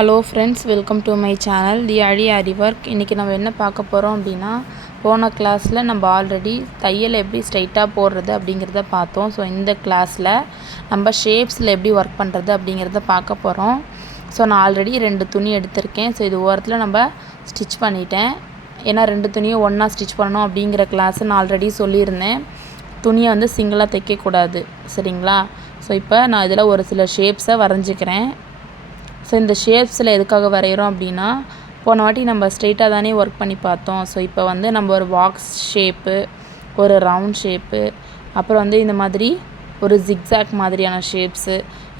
Hello friends, welcome to my channel தி அழி ஆரி work. இன்றைக்கி நம்ம என்ன பார்க்க போகிறோம் அப்படின்னா, போன கிளாஸில் நம்ம ஆல்ரெடி தையல் எப்படி ஸ்ட்ரைட்டாக போடுறது அப்படிங்கிறத பார்த்தோம். ஸோ இந்த கிளாஸில் நம்ம ஷேப்ஸில் எப்படி ஒர்க் பண்ணுறது அப்படிங்கிறத பார்க்க போகிறோம். ஸோ நான் ஆல்ரெடி 2 துணி எடுத்திருக்கேன். ஸோ இது ஓரத்தில் நம்ம ஸ்டிச் பண்ணிட்டேன். ஏன்னா 2 துணியும் ஒன்றா ஸ்டிச் பண்ணணும் அப்படிங்கிற கிளாஸை நான் ஆல்ரெடி சொல்லியிருந்தேன். துணியை வந்து சிங்கிளாக தைக்கக்கூடாது, சரிங்களா? ஸோ இப்போ நான் இதில் ஒரு சில ஷேப்ஸை வரைஞ்சிக்கிறேன். ஸோ இந்த ஷேப்ஸில் எதுக்காக வரைகிறோம் அப்படின்னா, போன வாட்டி நம்ம ஸ்ட்ரெயிட்டாக தானே ஒர்க் பண்ணி பார்த்தோம். ஸோ இப்போ வந்து நம்ம ஒரு பாக்ஸ் ஷேப்பு, ஒரு ரவுண்ட் ஷேப்பு, அப்புறம் வந்து இந்த மாதிரி ஒரு ஜிக்ஸாக் மாதிரியான ஷேப்ஸு,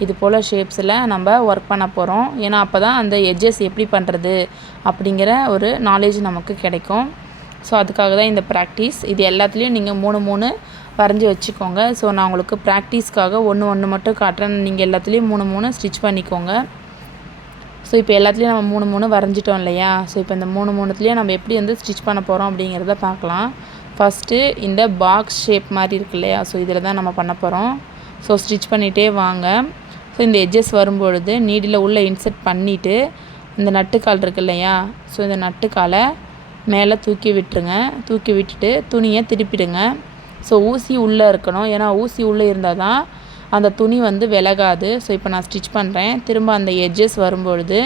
இது போல் ஷேப்ஸில் நம்ம ஒர்க் பண்ண போகிறோம். ஏன்னா அப்போ தான் அந்த எட்ஜஸ் எப்படி பண்ணுறது அப்படிங்கிற ஒரு நாலேஜ் நமக்கு கிடைக்கும். ஸோ அதுக்காக தான் இந்த ப்ராக்டிஸ். இது எல்லாத்துலேயும் நீங்கள் 3 வரைஞ்சி வச்சுக்கோங்க. ஸோ நான் உங்களுக்கு ப்ராக்டிஸ்க்காக ஒன்று மட்டும் காட்டுறேன். நீங்கள் எல்லாத்துலேயும் 3 ஸ்டிச் பண்ணிக்கோங்க. ஸோ இப்போ எல்லாத்துலேயும் நம்ம 3 வரைஞ்சிட்டோம் இல்லையா? ஸோ இப்போ இந்த 3 நம்ம எப்படி வந்து ஸ்டிச் பண்ண போகிறோம் அப்படிங்கிறத பார்க்கலாம். ஃபஸ்ட்டு இந்த பாக்ஸ் ஷேப் மாதிரி இருக்கு இல்லையா? ஸோ இதில் தான் நம்ம பண்ண போகிறோம். ஸோ ஸ்டிச் பண்ணிகிட்டே வாங்க. ஸோ இந்த எட்ஜஸ் வரும்பொழுது நீடில் உள்ளே இன்சர்ட் பண்ணிவிட்டு இந்த நட்டுக்கால் இருக்கு இல்லையா? ஸோ இந்த நட்டுக்காலை மேலே தூக்கி விட்டுருங்க. தூக்கி விட்டுட்டு துணியை திருப்பிடுங்க. ஸோ ஊசி உள்ளே இருக்கணும். ஏன்னா ஊசி உள்ளே இருந்தால் தான் அந்த துணி வந்து விலகாது. ஸோ இப்போ நான் ஸ்டிச் பண்ணுறேன். திரும்ப அந்த எட்ஜஸ் வரும்பொழுது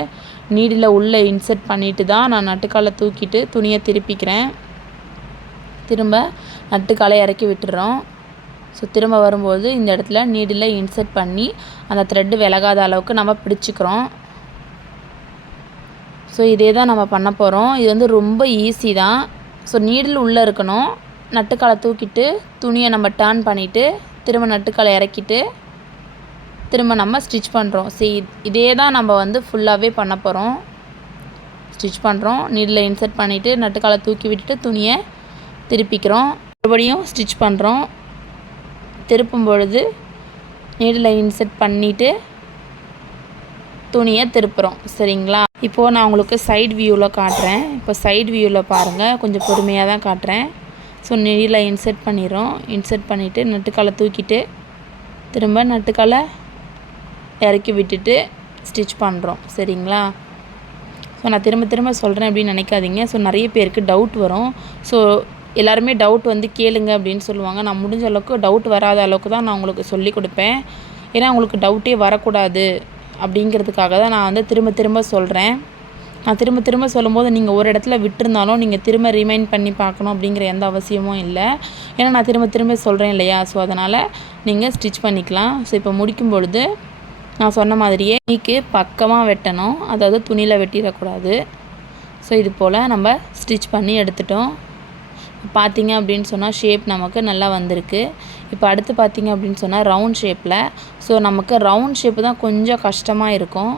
நீடில் உள்ளே இன்சர்ட் பண்ணிவிட்டு தான் நான் நட்டுக்காலை தூக்கிட்டு துணியை திருப்பிக்கிறேன். திரும்ப நட்டுக்காலை இறக்கி விட்டுறோம். ஸோ திரும்ப வரும்போது இந்த இடத்துல நீடில் இன்சர்ட் பண்ணி அந்த த்ரெட்டு விலகாத அளவுக்கு நம்ம பிடிச்சிக்கிறோம். ஸோ இதே தான் நம்ம பண்ண போகிறோம். இது வந்து ரொம்ப ஈஸி தான். ஸோ நீடில் உள்ளே இருக்கணும். நட்டுக்காலை தூக்கிட்டு துணியை நம்ம டர்ன் பண்ணிவிட்டு திரும்ப நட்டுக்காலை இறக்கிட்டு திரும்ப நம்ம ஸ்டிச் பண்ணுறோம். சரி, இதே தான் நம்ம வந்து ஃபுல்லாகவே பண்ண போகிறோம். ஸ்டிச் பண்ணுறோம். நீடில் இன்சர்ட் பண்ணிவிட்டு நட்டுக்காலை தூக்கி விட்டுட்டு துணியை திருப்பிக்கிறோம். மறுபடியும் ஸ்டிச் பண்ணுறோம். திருப்பும் பொழுது நீடில் இன்சர்ட் பண்ணிவிட்டு துணியை திருப்புறோம், சரிங்களா? இப்போது நான் உங்களுக்கு சைடு வியூவில் காட்டுறேன். இப்போ சைடு வியூவில் பாருங்கள், கொஞ்சம் பொறுமையாக தான் காட்டுறேன். ஸோ நீடில் இன்சர்ட் பண்ணிடுறோம். இன்சர்ட் பண்ணிவிட்டு நட்டுக்காலை தூக்கிட்டு திரும்ப நட்டுக்காலை இறக்கி விட்டுட்டு ஸ்டிச் பண்ணுறோம், சரிங்களா? ஸோ நான் திரும்ப சொல்கிறேன் அப்படின்னு நினைக்காதீங்க. ஸோ நிறைய பேருக்கு டவுட் வரும். ஸோ எல்லாருமே டவுட் வந்து கேளுங்க அப்படின்னு சொல்லுவாங்க. நான் முடிஞ்ச அளவுக்கு டவுட் வராத அளவுக்கு தான் நான் உங்களுக்கு சொல்லி கொடுப்பேன். ஏன்னா உங்களுக்கு டவுட்டே வரக்கூடாது அப்படிங்கிறதுக்காக தான் நான் வந்து திரும்ப சொல்கிறேன். நான் திரும்ப சொல்லும்போது நீங்கள் ஒரு இடத்துல விட்டுருந்தாலும் நீங்கள் திரும்ப ரிமைண்ட் பண்ணி பார்க்கணும் அப்படிங்கிற எந்த அவசியமும் இல்லை. ஏன்னா நான் திரும்ப சொல்கிறேன் இல்லையா? ஸோ அதனால் நீங்கள் ஸ்டிச் பண்ணிக்கலாம். ஸோ இப்போ முடிக்கும் பொழுது நான் சொன்ன மாதிரியே துணிக்கு பக்கமாக வெட்டணும். அதாவது துணியில் வெட்டிடக்கூடாது. ஸோ இது போல் நம்ம ஸ்டிச் பண்ணி எடுத்துட்டோம். பார்த்திங்க அப்படின்னு சொன்னால் ஷேப் நமக்கு நல்லா வந்திருக்கு. இப்போ அடுத்து பார்த்திங்க அப்படின்னு சொன்னால் ரவுண்ட் ஷேப்பில். ஸோ நமக்கு ரவுண்ட் ஷேப்பு தான் கொஞ்சம் கஷ்டமாக இருக்கும்.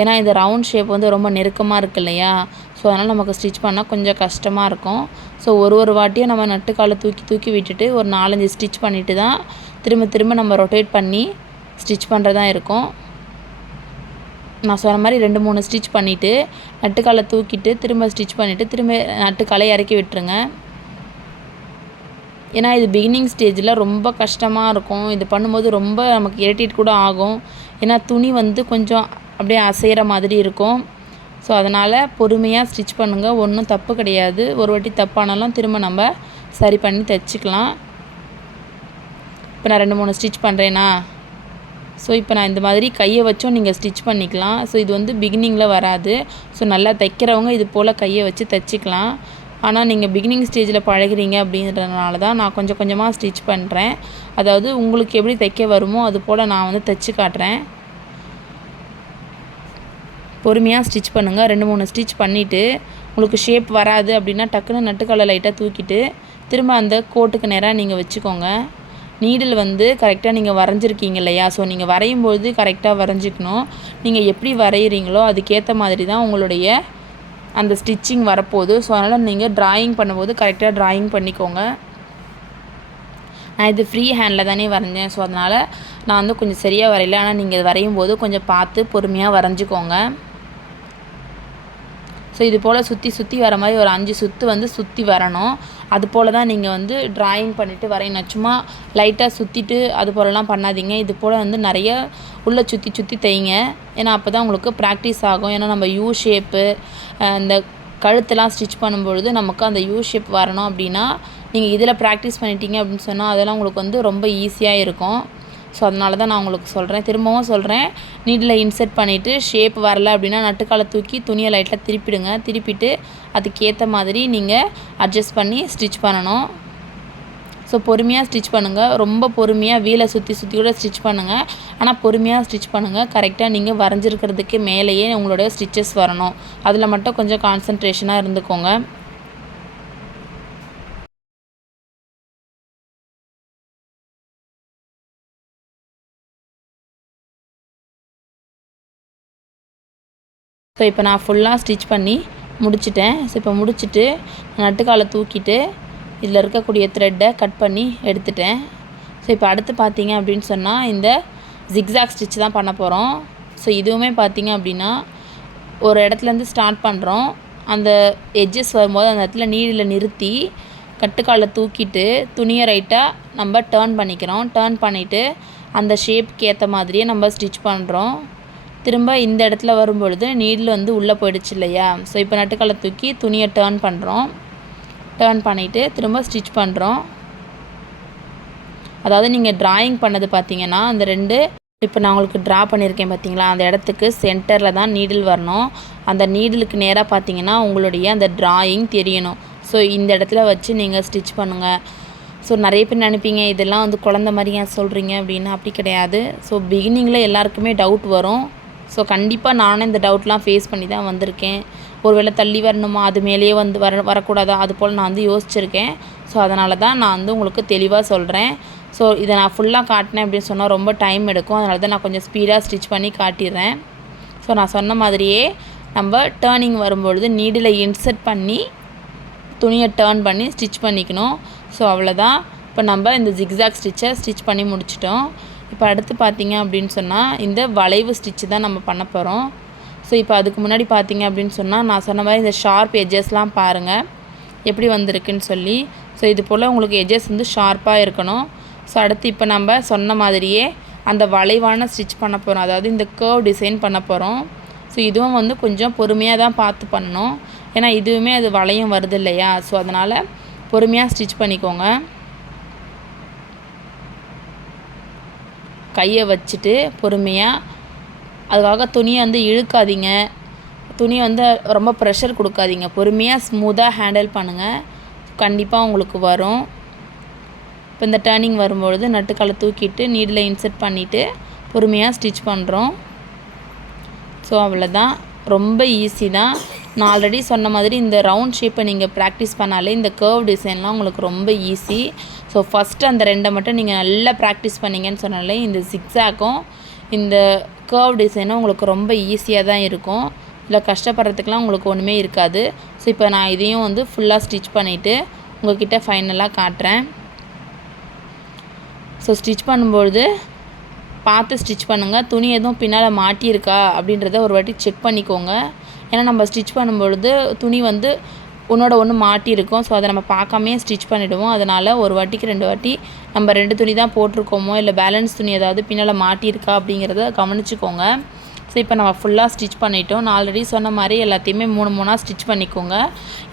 ஏன்னா இந்த ரவுண்ட் ஷேப் வந்து ரொம்ப நெருக்கமாக இருக்குது இல்லையா? ஸோ அதனால் நமக்கு ஸ்டிச் பண்ணால் கொஞ்சம் கஷ்டமாக இருக்கும். ஸோ ஒரு வாட்டியும் நம்ம நட்டுக்காலை தூக்கி விட்டுட்டு ஒரு 4-5 ஸ்டிச் பண்ணிவிட்டு தான் திரும்ப நம்ம ரொட்டேட் பண்ணி ஸ்டிச் பண்ணுறதா இருக்கும். நான் சொன்ன மாதிரி 2-3 ஸ்டிச் பண்ணிவிட்டு நட்டுக்காலை தூக்கிட்டு திரும்ப ஸ்டிச் பண்ணிவிட்டு திரும்ப நட்டுக்காலை இறக்கி விட்டுருங்க. ஏன்னா இது பிகினிங் ஸ்டேஜில் ரொம்ப கஷ்டமாக இருக்கும். இது பண்ணும்போது ரொம்ப நமக்கு இரிட்டேட் கூட ஆகும். ஏன்னா துணி வந்து கொஞ்சம் அப்படியே அசைகிற மாதிரி இருக்கும். ஸோ அதனால் பொறுமையாக ஸ்டிச் பண்ணுங்கள். ஒன்றும் தப்பு கிடையாது. ஒரு வாட்டி தப்பானாலும் திரும்ப நம்ம சரி பண்ணி தைச்சிக்கலாம். இப்போ நான் 2-3 ஸ்டிச் பண்ணுறேன்னா, ஸோ இப்போ நான் இந்த மாதிரி கையை வச்சும் நீங்கள் ஸ்டிச் பண்ணிக்கலாம். ஸோ இது வந்து பிகினிங்கில் வராது. ஸோ நல்லா தைக்கிறவங்க இது போல் கையை வச்சு தைச்சிக்கலாம். ஆனால் நீங்கள் பிகினிங் ஸ்டேஜில் பழகிறீங்க அப்படின்றதுனால தான் நான் கொஞ்சமாக ஸ்டிச் பண்ணுறேன். அதாவது உங்களுக்கு எப்படி தைக்க வருமோ அது போல் நான் வந்து தைச்சி காட்டுறேன். பொறுமையாக ஸ்டிச் பண்ணுங்கள். 2-3 ஸ்டிச் பண்ணிவிட்டு உங்களுக்கு ஷேப் வராது அப்படின்னா டக்குன்னு நட்டுக்காலை லைட்டாக தூக்கிட்டு திரும்ப அந்த கோட்டுக்கு நேராக நீங்கள் வச்சுக்கோங்க. நீடில் வந்து கரெக்டாக நீங்கள் வரைஞ்சிருக்கீங்க இல்லையா? ஸோ நீங்கள் வரையும்போது கரெக்டாக வரைஞ்சிக்கணும். நீங்கள் எப்படி வரைகிறீங்களோ அதுக்கேற்ற மாதிரி தான் உங்களுடைய அந்த ஸ்டிச்சிங் வரப்போகுது. ஸோ அதனால் நீங்கள் ட்ராயிங் பண்ணும்போது கரெக்டாக ட்ராயிங் பண்ணிக்கோங்க. நான் இது ஃப்ரீ ஹேண்டில் தானே வரைஞ்சேன். ஸோ அதனால் நான் வந்து கொஞ்சம் சரியாக வரையல. ஆனால் நீங்கள் வரையும் போது கொஞ்சம் பார்த்து பொறுமையாக வரைஞ்சிக்கோங்க. ஸோ இது போல் சுற்றி வர மாதிரி ஒரு 5 சுற்று வந்து சுற்றி வரணும். அது போல் தான் நீங்கள் வந்து ட்ராயிங் பண்ணிவிட்டு வரையணும். சும்மா லைட்டாக சுற்றிட்டு அது போலலாம் பண்ணாதீங்க. இது போல் வந்து நிறைய உள்ளே சுற்றி சுற்றி தைங்க. ஏன்னா அப்போ தான் உங்களுக்கு ப்ராக்டிஸ் ஆகும். ஏன்னா நம்ம யூ ஷேப்பு இந்த கழுத்தெல்லாம் ஸ்டிச் பண்ணும்பொழுது நமக்கு அந்த யூ ஷேப் வரணும் அப்படின்னா நீங்கள் இதில் ப்ராக்டிஸ் பண்ணிட்டீங்க அப்படின்னு சொன்னால் அதெல்லாம் உங்களுக்கு வந்து ரொம்ப ஈஸியாக இருக்கும். ஸோ அதனால தான் நான் உங்களுக்கு சொல்கிறேன். திரும்பவும் சொல்கிறேன், நீடில் இன்செர்ட் பண்ணிவிட்டு ஷேப் வரல அப்படின்னா நட்டுக்காலை தூக்கி துணியை லைட்டாக திருப்பிடுங்க. திருப்பிட்டு அதுக்கேற்ற மாதிரி நீங்கள் அட்ஜஸ்ட் பண்ணி ஸ்டிச் பண்ணணும். ஸோ பொறுமையாக ஸ்டிச் பண்ணுங்கள். ரொம்ப பொறுமையாக வீலை சுற்றி சுற்றி கூட ஸ்டிச் பண்ணுங்கள். ஆனால் பொறுமையாக ஸ்டிச் பண்ணுங்கள். கரெக்டாக நீங்கள் வரைஞ்சிருக்கிறதுக்கு மேலேயே உங்களுடைய ஸ்டிச்சஸ் வரணும். அதில் மட்டும் கொஞ்சம் கான்சன்ட்ரேஷனாக இருந்துக்கோங்க. ஸோ இப்போ நான் ஃபுல்லாக ஸ்டிச் பண்ணி முடிச்சிட்டேன். ஸோ இப்போ முடிச்சுட்டு நட்டுக்காலை தூக்கிட்டு இதில் இருக்கக்கூடிய த்ரெட்டை கட் பண்ணி எடுத்துட்டேன். ஸோ இப்போ அடுத்து பார்த்தீங்க அப்படின்னு சொன்னால் இந்த ஜிக்ஸாக் ஸ்டிச் தான் பண்ண போகிறோம். ஸோ இதுவுமே பார்த்தீங்க அப்படின்னா ஒரு இடத்துலேருந்து ஸ்டார்ட் பண்ணுறோம். அந்த எட்ஜஸ் வரும்போது அந்த இடத்துல நீடில் நிறுத்தி கட்டுக்காலில் தூக்கிட்டு துணியை ரைட்டாக நம்ம டேர்ன் பண்ணிக்கிறோம். டேர்ன் பண்ணிவிட்டு அந்த ஷேப்புக்கு ஏற்ற மாதிரியே நம்ம ஸ்டிச் பண்ணுறோம். திரும்ப இந்த இடத்துல வரும்பொழுது நீடில் வந்து உள்ளே போயிடுச்சு இல்லையா. ஸோ இப்போ நட்டுக்காலை தூக்கி துணியை டேர்ன் பண்ணுறோம். டேர்ன் பண்ணிவிட்டு திரும்ப ஸ்டிச் பண்ணுறோம். அதாவது நீங்கள் ட்ராயிங் பண்ணது பார்த்தீங்கன்னா அந்த ரெண்டு இப்போ நான் உங்களுக்கு ட்ரா பண்ணியிருக்கேன் பார்த்தீங்களா, அந்த இடத்துக்கு சென்டரில் தான் நீடில் வரணும். அந்த நீடிலுக்கு நேராக பார்த்தீங்கன்னா உங்களுடைய அந்த ட்ராயிங் தெரியணும். ஸோ இந்த இடத்துல வச்சு நீங்கள் ஸ்டிச் பண்ணுங்கள். ஸோ நிறைய பேர் நினைப்பீங்க இதெல்லாம் வந்து குழந்த மாதிரி ஏன் சொல்கிறீங்க அப்படின்னு. அப்படி கிடையாது. ஸோ பிகினிங்கில் எல்லாருக்குமே டவுட் வரும். ஸோ கண்டிப்பாக நானும் இந்த டவுட்லாம் ஃபேஸ் பண்ணி தான் வந்திருக்கேன். ஒரு வேளை தள்ளி வரணுமா, அது மேலேயே வந்து வரக்கூடாதா, அது போல் நான் வந்து யோசிச்சிருக்கேன். ஸோ அதனால தான் நான் வந்து உங்களுக்கு தெளிவாக சொல்கிறேன். ஸோ இதை நான் ஃபுல்லாக காட்டினேன் அப்படின்னு சொன்னால் ரொம்ப டைம் எடுக்கும். அதனால தான் நான் கொஞ்சம் ஸ்பீடாக ஸ்டிச் பண்ணி காட்டிடுறேன். ஸோ நான் சொன்ன மாதிரியே நம்ம டேர்னிங் வரும்பொழுது நீடில் இன்செர்ட் பண்ணி துணியை டேர்ன் பண்ணி ஸ்டிச் பண்ணிக்கணும். ஸோ அவ்வளோதான். இப்போ நம்ம இந்த ஜிக்ஸாக் ஸ்டிச்சை ஸ்டிச் பண்ணி முடிச்சிட்டோம். இப்போ அடுத்து பார்த்தீங்க அப்படின்னு சொன்னால் இந்த வளைவு ஸ்டிச்சு தான் நம்ம பண்ண போகிறோம். ஸோ இப்போ அதுக்கு முன்னாடி பார்த்தீங்க அப்படின்னு சொன்னால் நான் சொன்ன மாதிரி இந்த ஷார்ப் எட்ஜஸ்லாம் பாருங்கள் எப்படி வந்திருக்குன்னு சொல்லி. ஸோ இது போல் உங்களுக்கு எட்ஜஸ் வந்து ஷார்ப்பாக இருக்கணும். ஸோ அடுத்து இப்போ நம்ம சொன்ன மாதிரியே அந்த வளைவான ஸ்டிச் பண்ண போகிறோம். அதாவது இந்த கர்வ் டிசைன் பண்ண போகிறோம். ஸோ இதுவும் வந்து கொஞ்சம் பொறுமையாக தான் பார்த்து பண்ணணும். ஏன்னா இதுவுமே அது வளையம் வருது இல்லையா. ஸோ அதனால் பொறுமையாக ஸ்டிச் பண்ணிக்கோங்க. கையை வச்சுட்டு பொறுமையாக, அதுக்காக துணியை வந்து இழுக்காதீங்க. துணியை வந்து ரொம்ப ப்ரெஷர் கொடுக்காதீங்க. பொறுமையாக ஸ்மூத்தாக ஹேண்டில் பண்ணுங்கள். கண்டிப்பாக உங்களுக்கு வரும். இப்போ இந்த டேர்னிங் வரும்பொழுது நட்டுக்காலை தூக்கிட்டு நீடில் இன்செர்ட் பண்ணிவிட்டு பொறுமையாக ஸ்டிச் பண்ணுறோம். ஸோ அவ்வளோதான். ரொம்ப ஈஸி தான். நான் ஆல்ரெடி சொன்ன மாதிரி இந்த ரவுண்ட் ஷேப்பை நீங்கள் ப்ராக்டிஸ் பண்ணாலே இந்த கர்வ் டிசைன்லாம் உங்களுக்கு ரொம்ப ஈஸி. ஸோ ஃபஸ்ட்டு அந்த ரெண்டை மட்டும் நீங்கள் நல்லா ப்ராக்டிஸ் பண்ணிங்கன்னு சொன்னாலே இந்த ஜிக்ஸாக்கும் இந்த கர்வ் டிசைனும் உங்களுக்கு ரொம்ப ஈஸியாக தான் இருக்கும். இதில் கஷ்டப்படுறதுக்கெலாம் உங்களுக்கு ஒன்றுமே இருக்காது. ஸோ இப்போ நான் இதையும் வந்து ஃபுல்லாக ஸ்டிச் பண்ணிவிட்டு உங்கள்கிட்ட ஃபைனலாக காட்டுறேன். ஸோ ஸ்டிச் பண்ணும்பொழுது பார்த்து ஸ்டிச் பண்ணுங்கள். துணி எதுவும் பின்னால் மாட்டியிருக்கா அப்படின்றத ஒரு வாட்டி செக் பண்ணிக்கோங்க. ஏன்னா நம்ம ஸ்டிச் பண்ணும்பொழுது துணி வந்து ஒன்றோட ஒன்று மாட்டியிருக்கும். ஸோ அதை நம்ம பார்க்காமே ஸ்டிச் பண்ணிவிடுவோம். அதனால் ஒரு வாட்டிக்கு 2 வாட்டி நம்ம 2 துணி தான் போட்டிருக்கோமோ இல்லை பேலன்ஸ் துணி ஏதாவது பின்னால் மாட்டியிருக்கா அப்படிங்கிறத கவனிச்சுக்கோங்க. ஸோ இப்போ நம்ம ஃபுல்லாக ஸ்டிச் பண்ணிட்டோம். நான் ஆல்ரெடி சொன்ன மாதிரி எல்லாத்தையுமே 3 ஸ்டிச் பண்ணிக்கோங்க.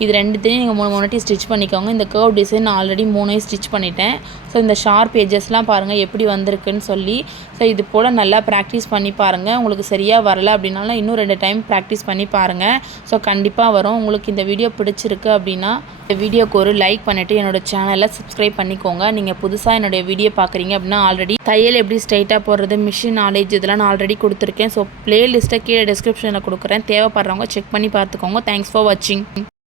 இது 2த்தையும் நீங்கள் 3 வாட்டி ஸ்டிச் பண்ணிக்கோங்க. இந்த கர்வ் டிசைன் நான் ஆல்ரெடி 3 ஸ்டிச் பண்ணிட்டேன். ஸோ இந்த ஷார்ப் எட்ஜஸ்லாம் பாருங்கள் எப்படி வந்திருக்குன்னு சொல்லி. ஸோ இது போல் நல்லா ப்ராக்டிஸ் பண்ணி பாருங்கள். உங்களுக்கு சரியாக வரல அப்படின்னாலும் இன்னும் 2 டைம் ப்ராக்டிஸ் பண்ணி பாருங்கள். ஸோ கண்டிப்பாக வரும். உங்களுக்கு இந்த வீடியோ பிடிச்சிருக்கு அப்படின்னா இந்த வீடியோக்கு ஒரு லைக் பண்ணிவிட்டு என்னோடய சேனலை சப்ஸ்கிரைப் பண்ணிக்கோங்க. நீங்கள் புதுசாக என்னுடைய வீடியோ பார்க்குறீங்க அப்படின்னா ஆல்ரெடி தையல் எப்படி ஸ்ட்ரைட்டாக போடுறது, மிஷின் நாலேஜ் இதெல்லாம் நான் ஆல்ரெடி கொடுத்துருக்கேன். ஸோ ப்ளேலிஸ்ட்டை கீழே டிஸ்கிரிப்ஷனில் கொடுக்குறேன். தேவைப்படுறவங்க செக் பண்ணி பார்த்துக்கோங்க. தேங்க்ஸ் ஃபார் வாட்சிங்.